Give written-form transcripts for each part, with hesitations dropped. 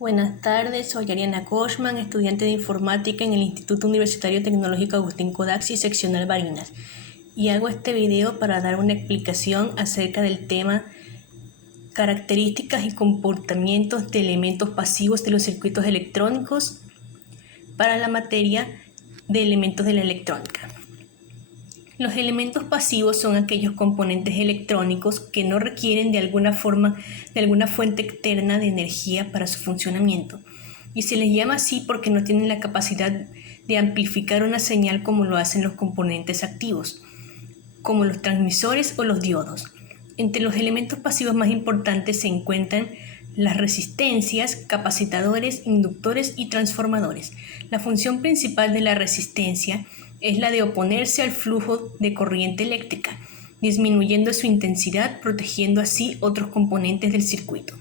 Buenas tardes, soy Ariana Koshman, estudiante de informática en el Instituto Universitario Tecnológico Agustín Codaxi, seccional Barinas, y hago este video para dar una explicación acerca del tema características y comportamientos de elementos pasivos de los circuitos electrónicos para la materia de elementos de la electrónica. Los elementos pasivos son aquellos componentes electrónicos que no requieren de alguna fuente externa de energía para su funcionamiento, y se les llama así porque no tienen la capacidad de amplificar una señal como lo hacen los componentes activos, como los transmisores o los diodos. Entre los elementos pasivos más importantes se encuentran las resistencias, capacitadores, inductores y transformadores. La función principal de la resistencia es la de oponerse al flujo de corriente eléctrica, disminuyendo su intensidad, protegiendo así otros componentes del circuito.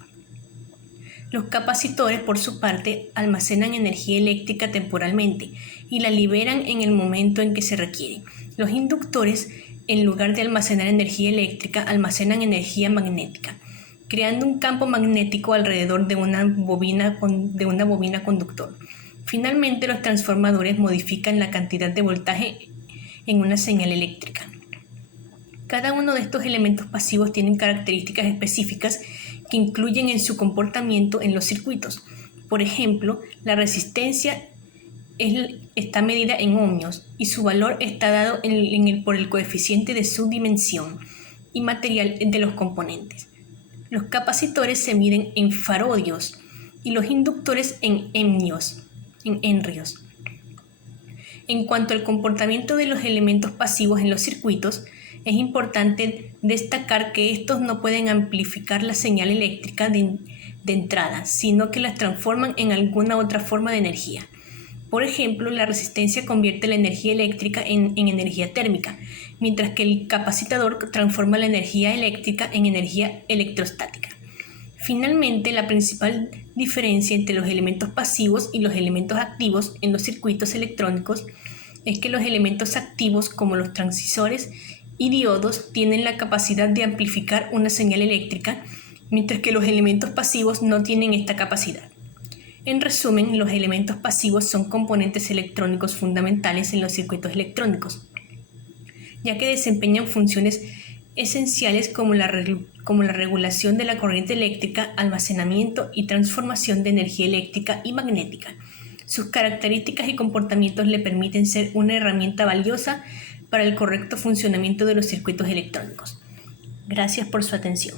Los capacitores, por su parte, almacenan energía eléctrica temporalmente y la liberan en el momento en que se requiere. Los inductores, en lugar de almacenar energía eléctrica, almacenan energía magnética, creando un campo magnético alrededor de una bobina conductor. Finalmente, los transformadores modifican la cantidad de voltaje en una señal eléctrica. Cada uno de estos elementos pasivos tienen características específicas que influyen en su comportamiento en los circuitos. Por ejemplo, la resistencia está medida en ohmios y su valor está dado por el coeficiente de su dimensión y material de los componentes. Los capacitores se miden en faradios y los inductores en henrios. En cuanto al comportamiento de los elementos pasivos en los circuitos, es importante destacar que estos no pueden amplificar la señal eléctrica de entrada, sino que las transforman en alguna otra forma de energía. Por ejemplo, la resistencia convierte la energía eléctrica en energía térmica, mientras que el capacitador transforma la energía eléctrica en energía electrostática. Finalmente, la principal diferencia entre los elementos pasivos y los elementos activos en los circuitos electrónicos es que los elementos activos, como los transistores y diodos, tienen la capacidad de amplificar una señal eléctrica, mientras que los elementos pasivos no tienen esta capacidad. En resumen, los elementos pasivos son componentes electrónicos fundamentales en los circuitos electrónicos, ya que desempeñan funciones esenciales como la regulación de la corriente eléctrica, almacenamiento y transformación de energía eléctrica y magnética. Sus características y comportamientos le permiten ser una herramienta valiosa para el correcto funcionamiento de los circuitos electrónicos. Gracias por su atención.